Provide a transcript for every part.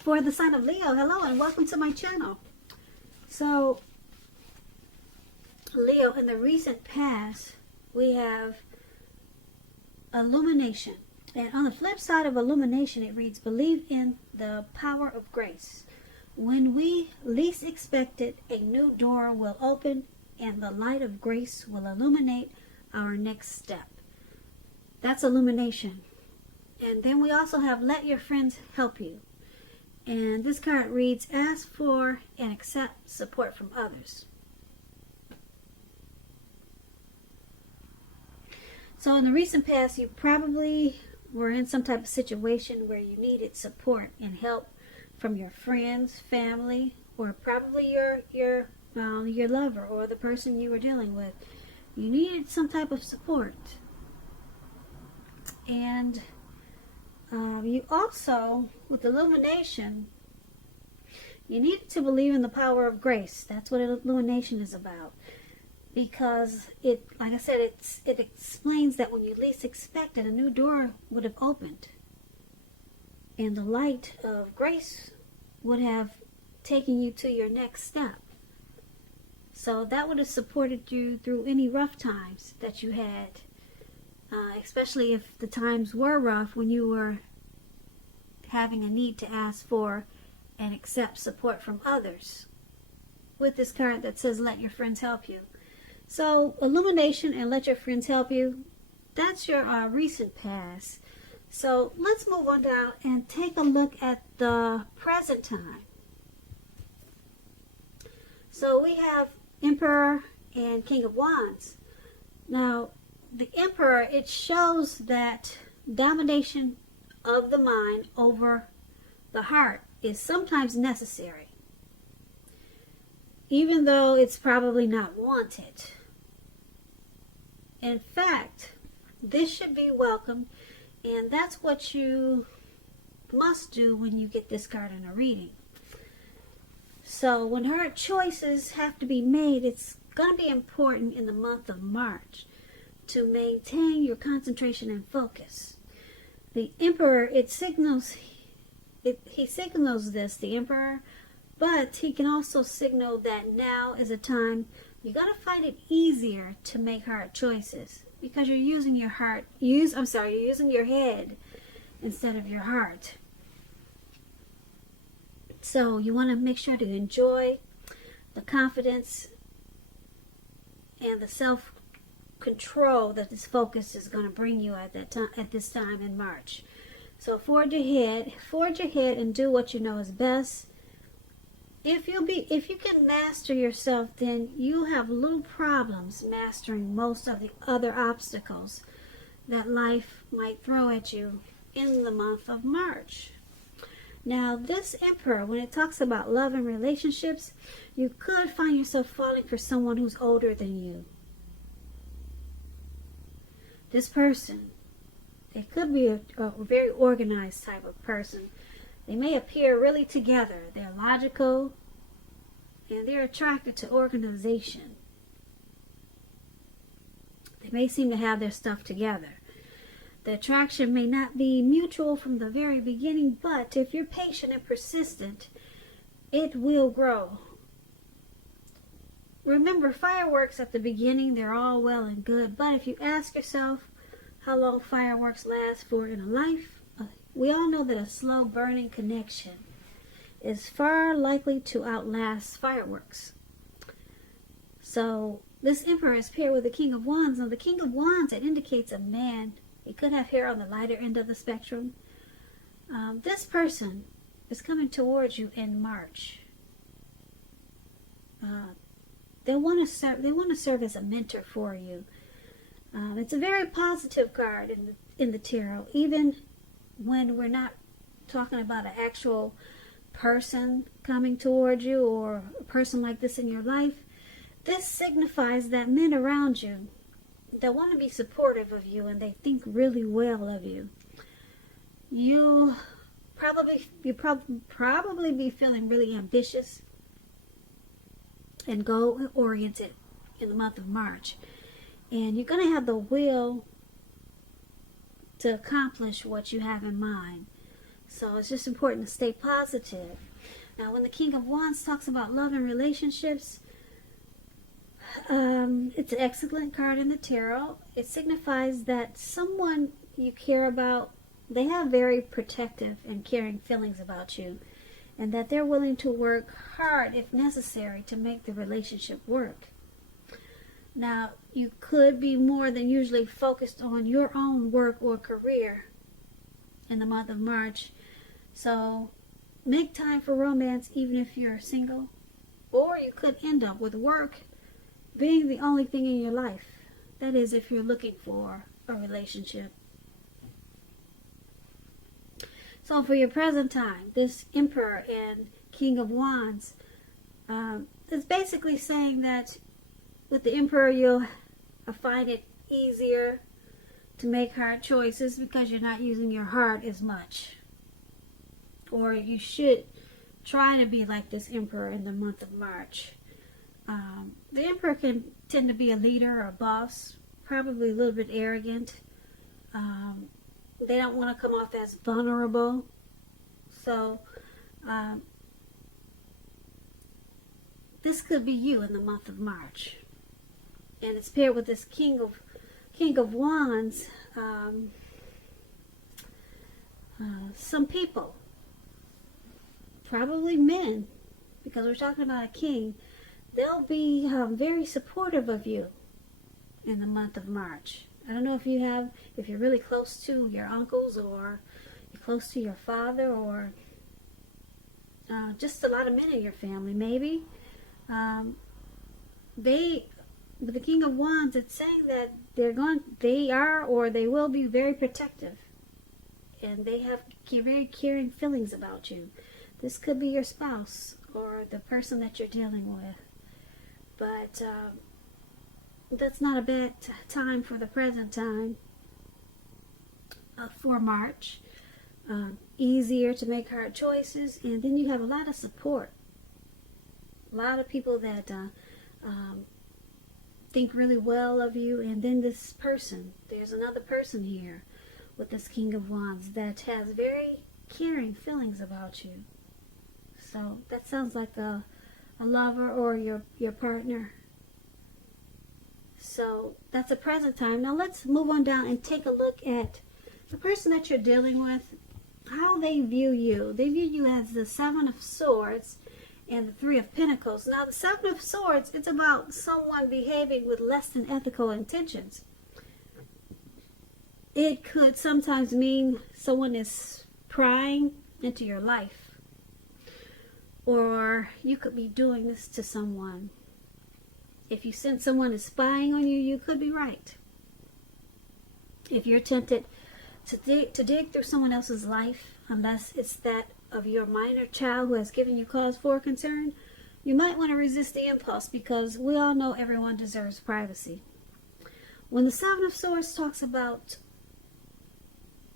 For the sign of Leo, hello and welcome to my channel. So, Leo, in the recent past, we have illumination. And on the flip side of illumination, it reads, believe in the power of grace. When we least expect it, a new door will open and the light of grace will illuminate our next step. That's illumination. And then we also have let your friends help you. And this card reads, ask for and accept support from others. So in the recent past, you probably were in some type of situation where you needed support and help from your friends, family, or probably your lover or the person you were dealing with. You needed some type of support. And you also, with illumination, you need to believe in the power of grace. That's what illumination is about. Because it, like I said, it explains that when you least expect it, a new door would have opened. And the light of grace would have taken you to your next step. So that would have supported you through any rough times that you had. Especially if the times were rough when you were having a need to ask for and accept support from others. With this card that says, let your friends help you. So, illumination and let your friends help you, that's your recent past. So, let's move on down and take a look at the present time. So, we have Emperor and King of Wands. Now, the Emperor, it shows that domination of the mind over the heart is sometimes necessary, even though it's probably not wanted. In fact, this should be welcomed, and that's what you must do when you get this card in a reading. So when hard choices have to be made, it's going to be important in the month of March to maintain your concentration and focus. The Emperor, he signals this, the Emperor, but he can also signal that now is a time you got to find it easier to make hard choices because you're using your heart. You're using your head instead of your heart. So you want to make sure to enjoy the confidence and the self-control that this focus is going to bring you at this time in March. So forge ahead and do what you know is best. If you can master yourself, then you have little problems mastering most of the other obstacles that life might throw at you in the month of March. Now, this Emperor, when it talks about love and relationships, you could find yourself falling for someone who's older than you. This person, they could be a very organized type of person. They may appear really together. They're logical and they're attracted to organization. They may seem to have their stuff together. The attraction may not be mutual from the very beginning, but if you're patient and persistent, it will grow. Remember, fireworks at the beginning, they're all well and good, but if you ask yourself how long fireworks last for in a life, we all know that a slow burning connection is far likely to outlast fireworks. So this Emperor is paired with the King of Wands. Now the King of Wands, it indicates a man. He could have hair on the lighter end of the spectrum. This person is coming towards you in March. They want to serve as a mentor for you. It's a very positive card in the tarot, even when we're not talking about an actual person coming towards you or a person like this in your life. This signifies that men around you that want to be supportive of you and they think really well of you. You probably be feeling really ambitious and goal-oriented in the month of March. And you're going to have the will to accomplish what you have in mind. So it's just important to stay positive. Now, when the King of Wands talks about love and relationships, it's an excellent card in the tarot. It signifies that someone you care about, they have very protective and caring feelings about you, and that they're willing to work hard if necessary to make the relationship work. Now, you could be more than usually focused on your own work or career in the month of March. So make time for romance even if you're single. Or you could end up with work being the only thing in your life. That is, if you're looking for a relationship. So for your present time, this Emperor and King of Wands is basically saying that with the Emperor, you'll find it easier to make hard choices because you're not using your heart as much. Or you should try to be like this Emperor in the month of March. The Emperor can tend to be a leader or a boss, probably a little bit arrogant. They don't want to come off as vulnerable. So this could be you in the month of March. And it's paired with this King of Wands. Some people, probably men, because we're talking about a king, they'll be very supportive of you in the month of March. I don't know if you're really close to your uncles, or you're close to your father, or just a lot of men in your family, maybe. With the King of Wands, it's saying that they are or they will be very protective, and they have very caring feelings about you. This could be your spouse or the person that you're dealing with. But that's not a bad time for the present time for March. Easier to make hard choices, and then you have a lot of support. A lot of people that think really well of you, and then there's another person here with this King of Wands that has very caring feelings about you. So that sounds like a lover or your partner. So that's a present time. Now let's move on down and take a look at the person that you're dealing with, how they view you. They view you as the Seven of Swords and the Three of Pentacles. Now the Seven of Swords, it's about someone behaving with less than ethical intentions. It could sometimes mean someone is prying into your life. Or you could be doing this to someone. If you sense someone is spying on you, you could be right. If you're tempted to dig through someone else's life, unless it's that of your minor child who has given you cause for concern, you might want to resist the impulse, because we all know everyone deserves privacy. When the Seven of Swords talks about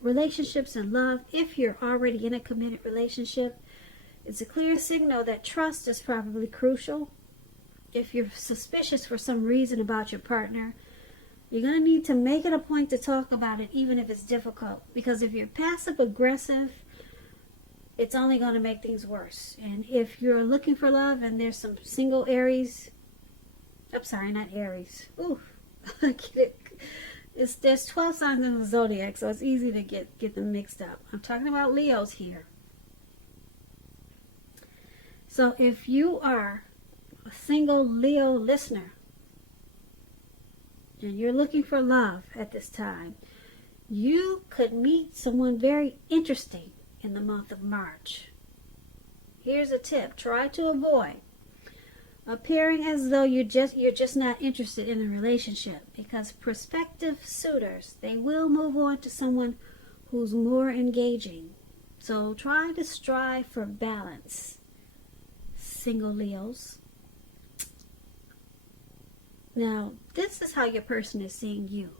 relationships and love, if you're already in a committed relationship, it's a clear signal that trust is probably crucial. If you're suspicious for some reason about your partner, you're going to need to make it a point to talk about it, even if it's difficult. Because if you're passive aggressive, it's only going to make things worse. And if you're looking for love and there's some single Aries, I'm sorry, not Aries. Ooh, there's 12 signs in the zodiac, so it's easy to get them mixed up. I'm talking about Leos here. So if you are a single Leo listener and you're looking for love at this time, you could meet someone very interesting in the month of March. Here's a tip. Try to avoid appearing as though you're just not interested in a relationship, because prospective suitors, they will move on to someone who's more engaging. So try to strive for balance, single Leos. Now, this is how your person is seeing you.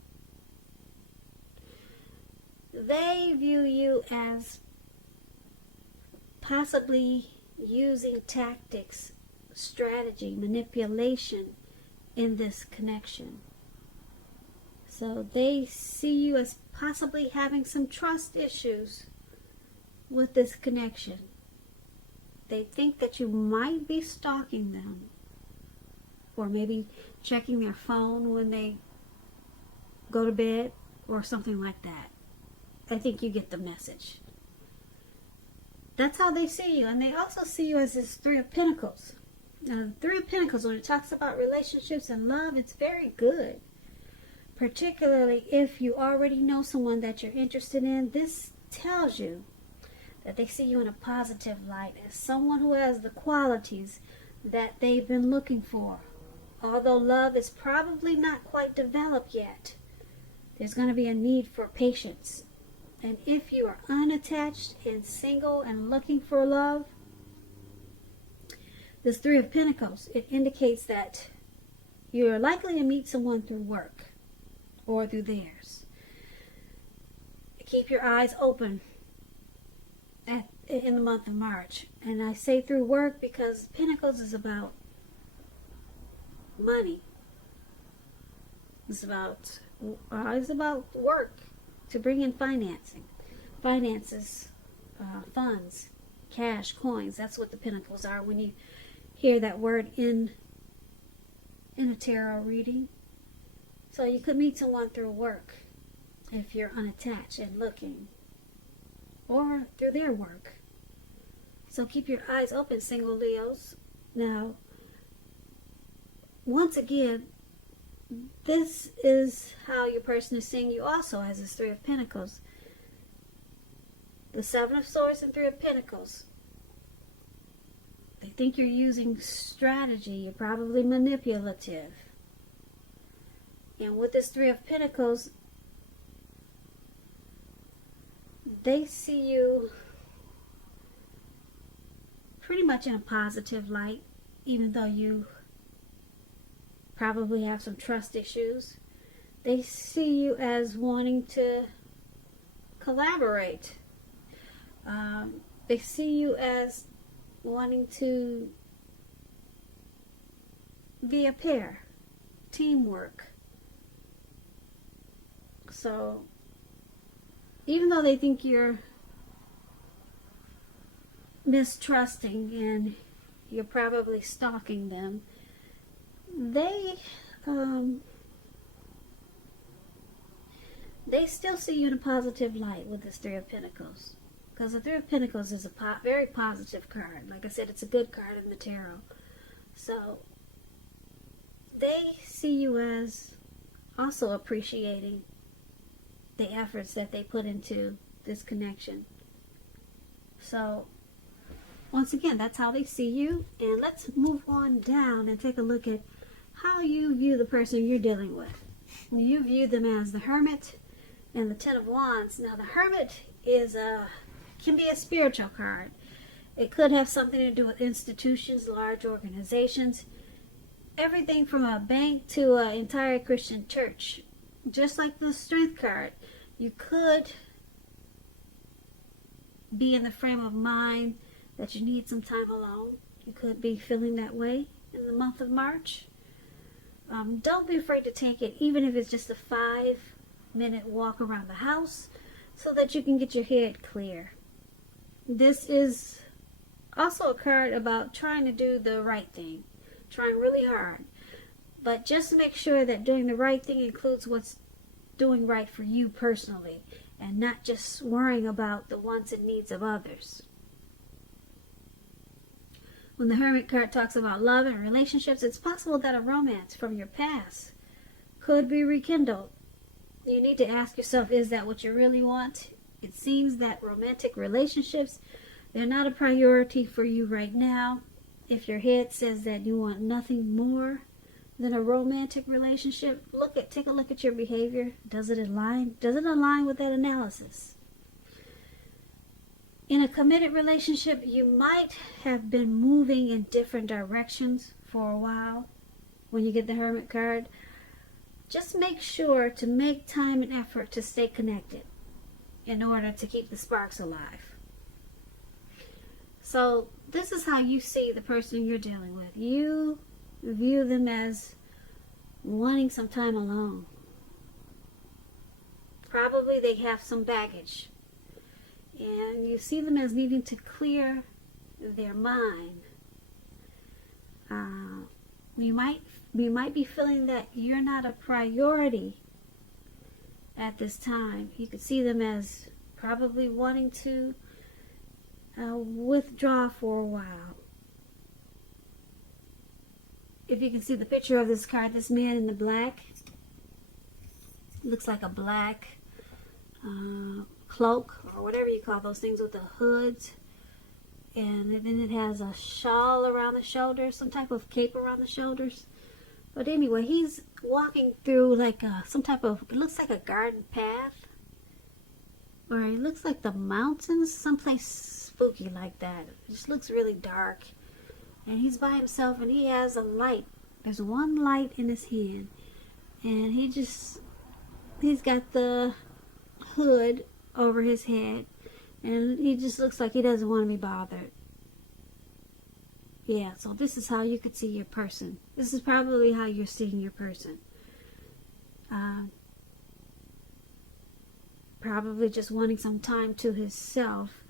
They view you as possibly using tactics, strategy, manipulation in this connection. So they see you as possibly having some trust issues with this connection. They think that you might be stalking them, or maybe checking their phone when they go to bed, or something like that. I think you get the message. That's how they see you. And they also see you as this Three of Pentacles. Now, the Three of Pentacles, when it talks about relationships and love, it's very good. Particularly if you already know someone that you're interested in. This tells you that they see you in a positive light, as someone who has the qualities that they've been looking for. Although love is probably not quite developed yet, there's going to be a need for patience. And if you are unattached and single and looking for love, this Three of Pentacles, it indicates that you're likely to meet someone through work or through theirs. Keep your eyes open in the month of March. And I say through work because Pentacles is about money. It's about work to bring in finances, funds, cash, coins. That's what the Pentacles are when you hear that word in a tarot reading. So you could meet someone through work if you're unattached and looking, or through their work. So keep your eyes open, single Leos. Now, once again, this is how your person is seeing you also, as this Three of Pentacles. The Seven of Swords and Three of Pentacles. They think you're using strategy. You're probably manipulative. And with this Three of Pentacles, they see you pretty much in a positive light, even though you probably have some trust issues. They see you as wanting to collaborate. They see you as wanting to be a pair, teamwork. So, even though they think you're mistrusting and you're probably stalking them, they still see you in a positive light with this Three of Pentacles. Because the Three of Pentacles is a very positive card. Like I said, it's a good card in the tarot. So, they see you as also appreciating the efforts that they put into this connection. So, once again, that's how they see you. And let's move on down and take a look at how you view the person you're dealing with. You view them as the Hermit and the Ten of Wands. Now, the Hermit can be a spiritual card. It could have something to do with institutions, large organizations, everything from a bank to an entire Christian church. Just like the Strength card, you could be in the frame of mind that you need some time alone. You could be feeling that way in the month of March. Don't be afraid to take it, even if it's just a 5-minute walk around the house, so that you can get your head clear. This is also a card about trying to do the right thing, trying really hard. But just make sure that doing the right thing includes what's doing right for you personally, and not just worrying about the wants and needs of others. When the Hermit card talks about love and relationships, it's possible that a romance from your past could be rekindled. You need to ask yourself, is that what you really want? It seems that romantic relationships, they're not a priority for you right now. If your head says that you want nothing more than a romantic relationship, take a look at your behavior. Does it align with that analysis? In a committed relationship, you might have been moving in different directions for a while. When you get the Hermit card, just make sure to make time and effort to stay connected in order to keep the sparks alive. So this is how you see the person you're dealing with. You view them as wanting some time alone. Probably they have some baggage. And you see them as needing to clear their mind. We might be feeling that you're not a priority at this time. You could see them as probably wanting to withdraw for a while. If you can see the picture of this card, this man in the black, looks like a black cloak or whatever you call those things with the hoods, and then it has a shawl around the shoulders, some type of cape around the shoulders. But anyway, he's walking through like some type of, it looks like a garden path, or it looks like the mountains, someplace spooky like that. It just looks really dark, and he's by himself, and he has a light. There's one light in his hand, and he's got the hood over his head, and he just looks like he doesn't want to be bothered. Yeah, so this is how you could see your person. This is probably how you're seeing your person. Probably just wanting some time to himself.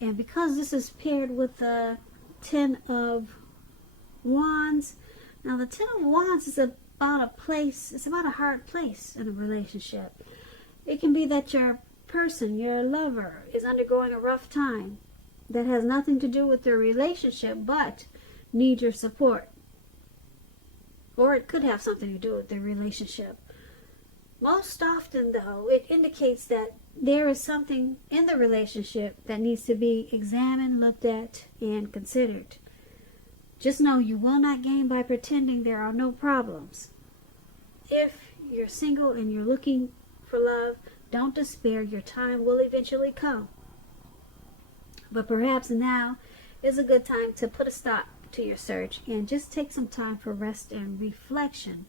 And because this is paired with the Ten of Wands, now the Ten of Wands is about a place, it's about a hard place in a relationship. It can be that your person, your lover, is undergoing a rough time that has nothing to do with their relationship, but need your support. Or it could have something to do with their relationship. Most often, though, it indicates that there is something in the relationship that needs to be examined, looked at, and considered. Just know you will not gain by pretending there are no problems. If you're single and you're looking for love, don't despair. Your time will eventually come. But perhaps now is a good time to put a stop to your search and just take some time for rest and reflection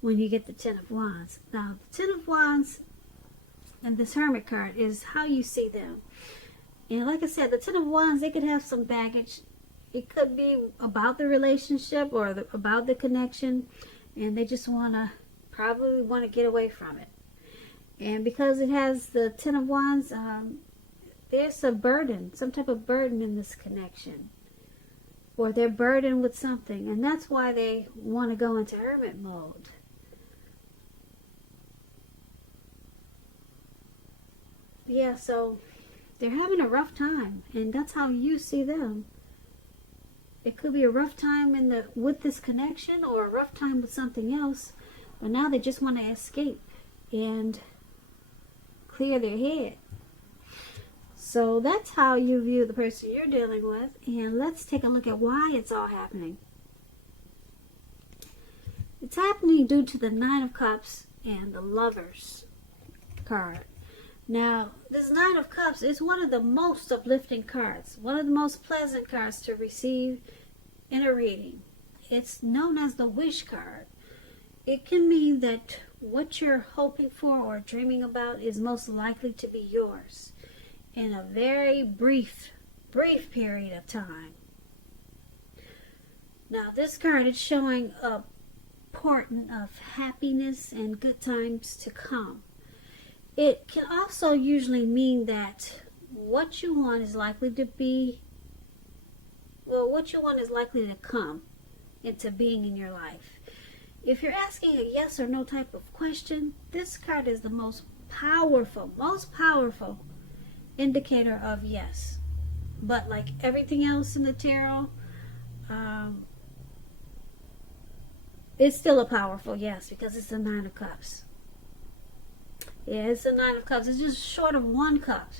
when you get the Ten of Wands. Now, the Ten of Wands and this Hermit card is how you see them. And like I said, the Ten of Wands, they could have some baggage. It could be about the relationship or about the connection, and they just probably want to get away from it. And because it has the Ten of Wands, there's a burden, some type of burden in this connection. Or they're burdened with something, and that's why they want to go into hermit mode. Yeah, so they're having a rough time, and that's how you see them. It could be a rough time with this connection, or a rough time with something else, but now they just want to escape and clear their head. So that's how you view the person you're dealing with, and let's take a look at why it's all happening. It's happening due to the Nine of Cups and the Lovers card. Now, this Nine of Cups is one of the most uplifting cards, one of the most pleasant cards to receive in a reading. It's known as the Wish card. It can mean that what you're hoping for or dreaming about is most likely to be yours in a very brief period of time. Now, this card is showing a portent of happiness and good times to come. It can also usually mean that what you want is likely to come into being in your life. If you're asking a yes or no type of question, this card is the most powerful indicator of yes. But like everything else in the tarot, it's still a powerful yes, because it's the Nine of Cups. Yeah, it's the Nine of Cups. It's just short of one cup.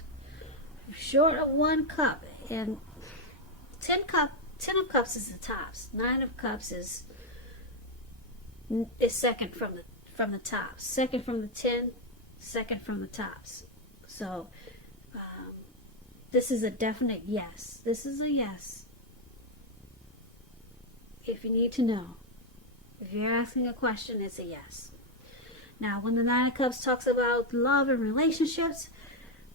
Short of one cup. And Ten of Cups is the tops. Nine of Cups is second from the tops. Second from the 10, second from the tops. So this is a definite yes. This is a yes. If you need to know. If you're asking a question, it's a yes. Now, when the Nine of Cups talks about love and relationships,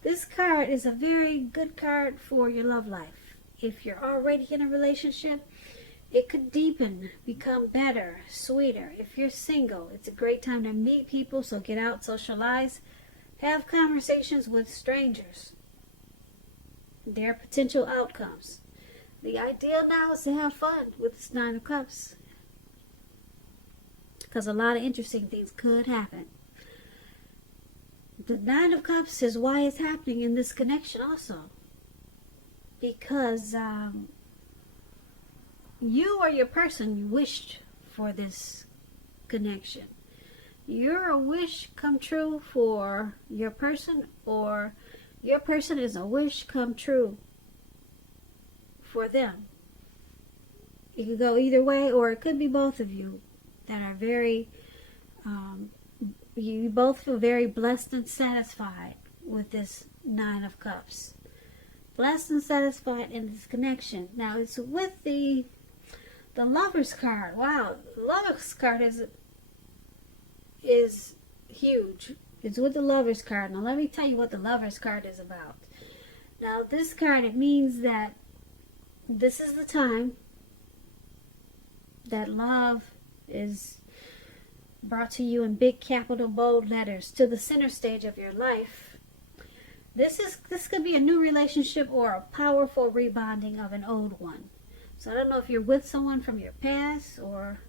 this card is a very good card for your love life. If you're already in a relationship, it could deepen, become better, sweeter. If you're single, it's a great time to meet people, so get out, socialize, have conversations with strangers. There are potential outcomes. The ideal now is to have fun with this Nine of Cups, because a lot of interesting things could happen. The Nine of Cups is why it's happening in this connection also. Because you or your person wished for this connection. You're a wish come true for your person, or your person is a wish come true for them. It could go either way, or it could be both of you that are very, you both feel very blessed and satisfied with this Nine of Cups. Blessed and satisfied in this connection. Now it's with the Lover's card. Wow, the Lover's card is huge. It's with the Lover's card. Now let me tell you what the Lover's card is about. Now this card, it means that this is the time that love is brought to you in big capital bold letters to the center stage of your life. This could be a new relationship or a powerful rebonding of an old one. So I don't know if you're with someone from your past, or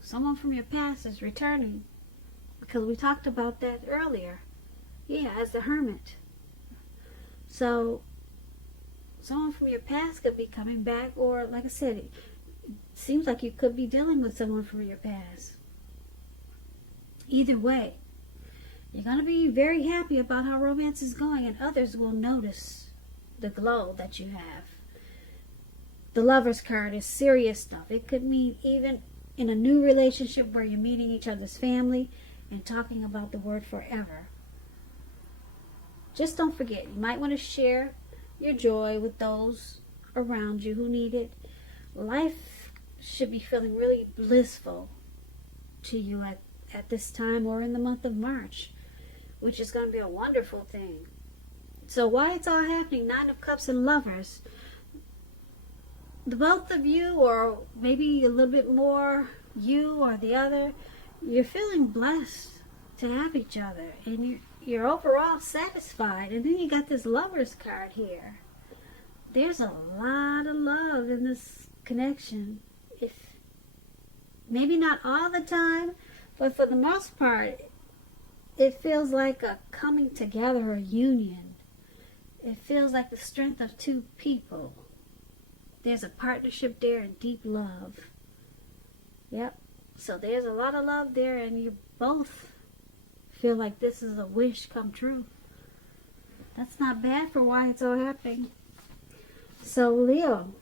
someone from your past is returning, because we talked about that earlier. Yeah, as the Hermit. So someone from your past could be coming back, or like I said, it seems like you could be dealing with someone from your past. Either way, you're going to be very happy about how romance is going, and others will notice the glow that you have. The Lover's card is serious stuff. It could mean even in a new relationship where you're meeting each other's family and talking about the word forever. Just don't forget, you might want to share your joy with those around you who need it. Life should be feeling really blissful to you at this time, or in the month of March, which is going to be a wonderful thing. So why it's all happening, Nine of Cups and Lovers, the both of you, or maybe a little bit more you or the other, you're feeling blessed to have each other, and you're overall satisfied. And then you got this Lover's card here. There's a lot of love in this connection. If maybe not all the time, but for the most part, it feels like a coming together, a union. It feels like the strength of two people. There's a partnership there and deep love. Yep. So there's a lot of love there, and you both feel like this is a wish come true. That's not bad for why it's all happening. So Leo,